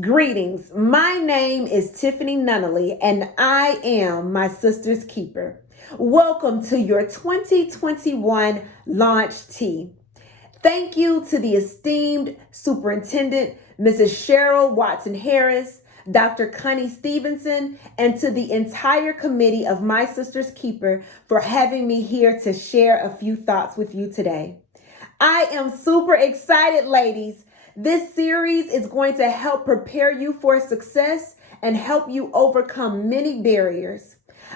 Greetings. My name is Tiffany Nunnally, and I am my sister's keeper. Welcome to your 2021 launch tea. Thank you to the esteemed superintendent, Mrs. Cheryl Watson Harris, Dr. Connie Stevenson, and to the entire committee of My Sister's Keeper for having me here to share a few thoughts with you today. I am super excited, ladies. This series is going to help prepare you for success and help you overcome many barriers.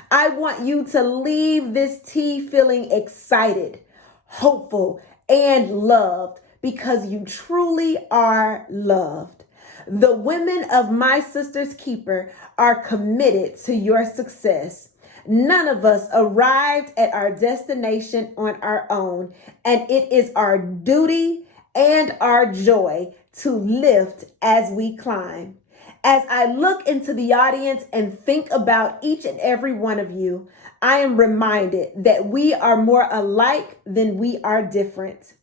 I want you to leave this tea feeling excited, hopeful, and loved because you truly are loved. The women of My Sister's Keeper are committed to your success. None of us arrived at our destination on our own, and it is our duty and our joy to lift as we climb. As I look into the audience and think about each and every one of you, I am reminded that we are more alike than we are different.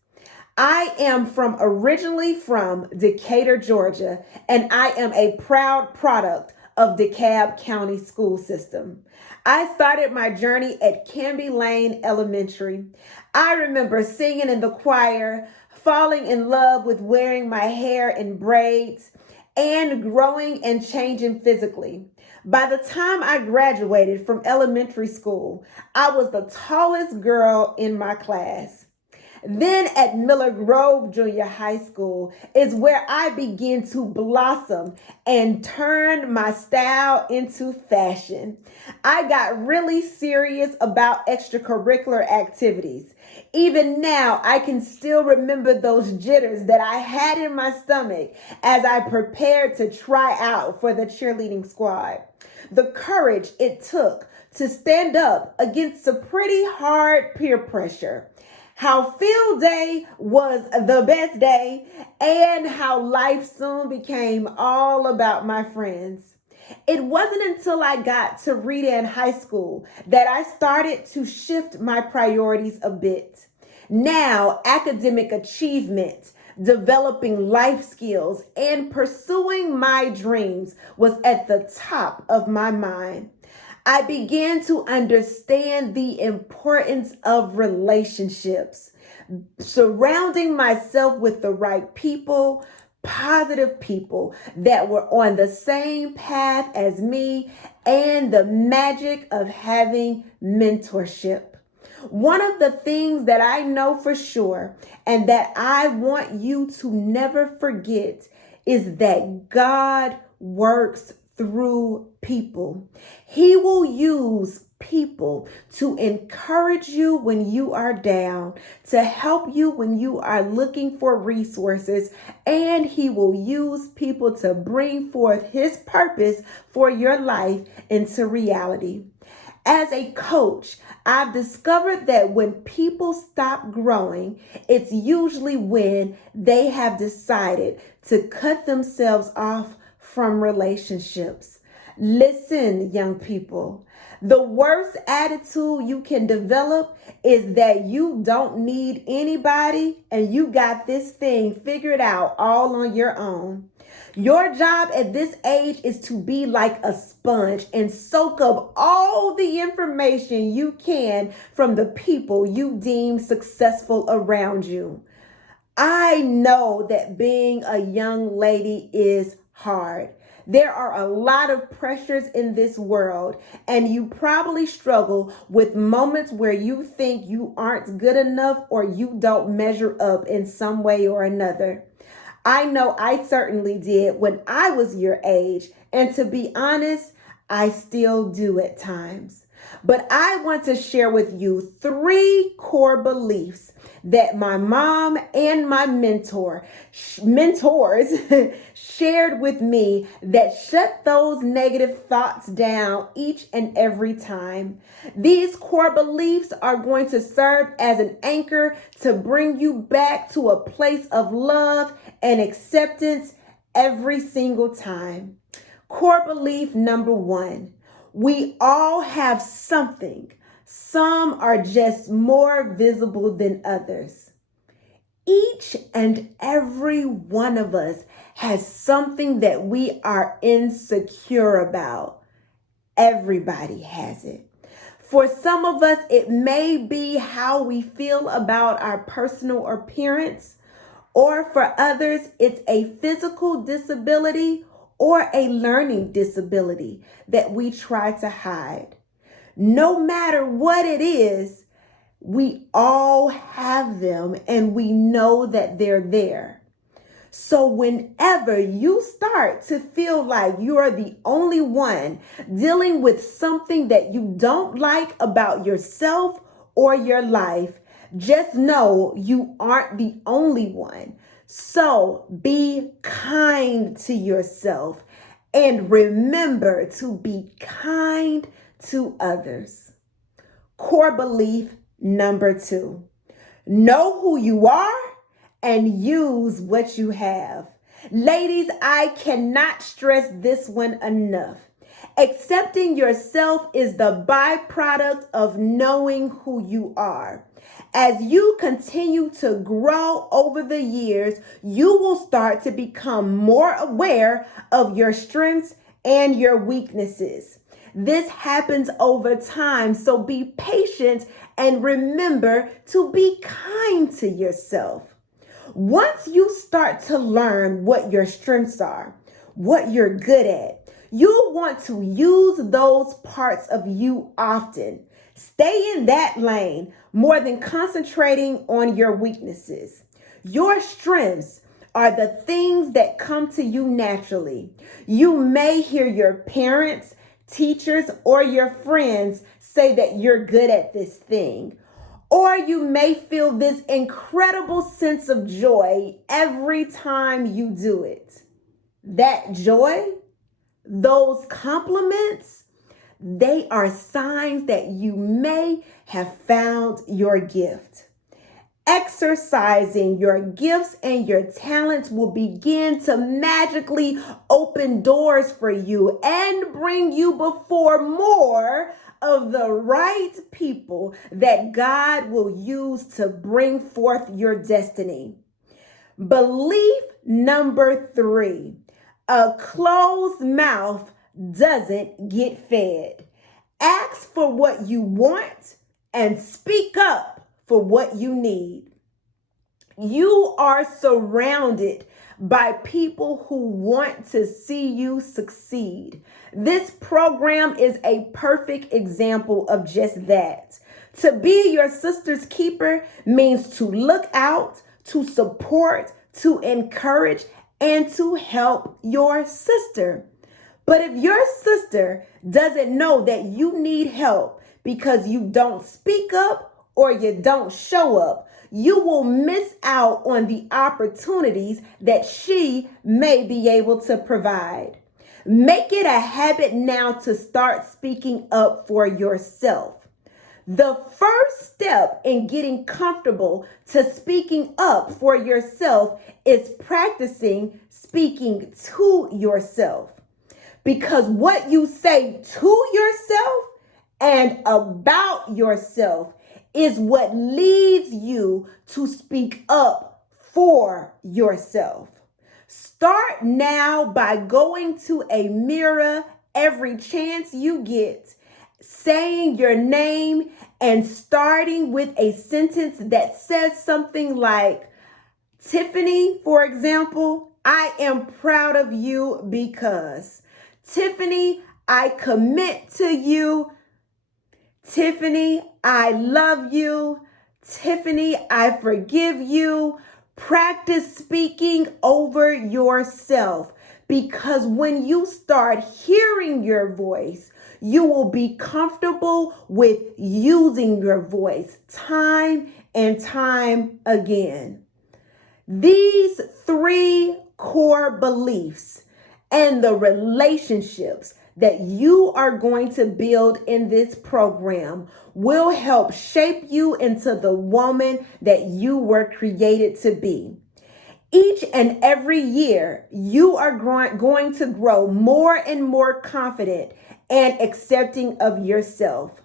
I am originally from Decatur, Georgia, and I am a proud product of Dekalb County School System. I started my journey at Canby Lane Elementary. I remember singing in the choir, falling in love with wearing my hair in braids, and growing and changing physically. By the time I graduated from elementary school, I was the tallest girl in my class. Then at Miller Grove Junior High School is where I began to blossom and turn my style into fashion. I got really serious about extracurricular activities. Even now, I can still remember those jitters that I had in my stomach as I prepared to try out for the cheerleading squad. The courage it took to stand up against some pretty hard peer pressure. How field day was the best day, and how life soon became all about my friends. It wasn't until I got to Redan High School that I started to shift my priorities a bit. Now, academic achievement, developing life skills, and pursuing my dreams was at the top of my mind. I began to understand the importance of relationships, surrounding myself with the right people, positive people that were on the same path as me, and the magic of having mentorship. One of the things that I know for sure and that I want you to never forget is that God works through people. He will use people to encourage you when you are down, to help you when you are looking for resources, and He will use people to bring forth His purpose for your life into reality. As a coach, I've discovered that when people stop growing, it's usually when they have decided to cut themselves off from relationships. Listen, young people, the worst attitude you can develop is that you don't need anybody and you got this thing figured out all on your own. Your job at this age is to be like a sponge and soak up all the information you can from the people you deem successful around you. I know that being a young lady is hard. There are a lot of pressures in this world, and you probably struggle with moments where you think you aren't good enough or you don't measure up in some way or another. I know I certainly did when I was your age, and to be honest, I still do at times. But I want to share with you 3 core beliefs that my mom and my mentors shared with me that shut those negative thoughts down each and every time. These core beliefs are going to serve as an anchor to bring you back to a place of love and acceptance every single time. Core belief number 1. We all have something. Some are just more visible than others. Each and every one of us has something that we are insecure about. Everybody has it. For some of us, it may be how we feel about our personal appearance, or for others, it's a physical disability or a learning disability that we try to hide. No matter what it is, we all have them and we know that they're there. So whenever you start to feel like you are the only one dealing with something that you don't like about yourself or your life, just know you aren't the only one. So be kind to yourself and remember to be kind to others. Core belief number 2. Know who you are and use what you have. Ladies, I cannot stress this one enough. Accepting yourself is the byproduct of knowing who you are. As you continue to grow over the years, you will start to become more aware of your strengths and your weaknesses. This happens over time, so be patient and remember to be kind to yourself. Once you start to learn what your strengths are, what you're good at, you'll want to use those parts of you often. Stay in that lane more than concentrating on your weaknesses. Your strengths are the things that come to you naturally. You may hear your parents, teachers, or your friends say that you're good at this thing. Or you may feel this incredible sense of joy every time you do it. That joy, those compliments, they are signs that you may have found your gift. Exercising your gifts and your talents will begin to magically open doors for you and bring you before more of the right people that God will use to bring forth your destiny. Belief number 3, a closed mouth doesn't get fed. Ask for what you want and speak up for what you need. You are surrounded by people who want to see you succeed. This program is a perfect example of just that. To be your sister's keeper means to look out, to support, to encourage, and to help your sister. But if your sister doesn't know that you need help because you don't speak up or you don't show up, you will miss out on the opportunities that she may be able to provide. Make it a habit now to start speaking up for yourself. The first step in getting comfortable to speaking up for yourself is practicing speaking to yourself. Because what you say to yourself and about yourself is what leads you to speak up for yourself. Start now by going to a mirror every chance you get, saying your name and starting with a sentence that says something like, Tiffany, for example, I am proud of you because. Tiffany, I commit to you. Tiffany, I love you. Tiffany, I forgive you. Practice speaking over yourself, because when you start hearing your voice, you will be comfortable with using your voice time and time again. These 3 core beliefs and the relationships that you are going to build in this program will help shape you into the woman that you were created to be. Each and every year, you are going to grow more and more confident and accepting of yourself.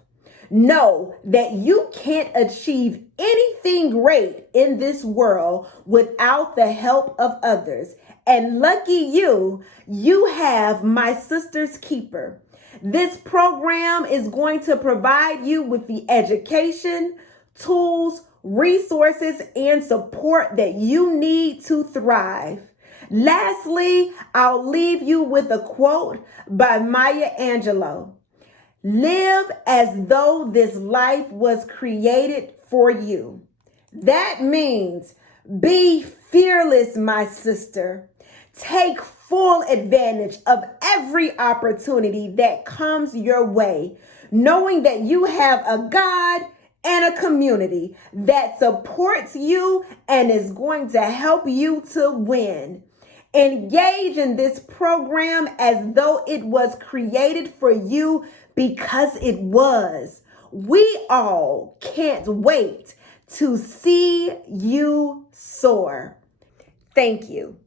Know that you can't achieve anything great in this world without the help of others. And lucky you, you have my sister's keeper. This program is going to provide you with the education, tools, resources, and support that you need to thrive. Lastly, I'll leave you with a quote by Maya Angelou. Live as though this life was created for you. That means be fearless, my sister. Take full advantage of every opportunity that comes your way, knowing that you have a God and a community that supports you and is going to help you to win. Engage in this program as though it was created for you because it was. We all can't wait to see you soar. Thank you.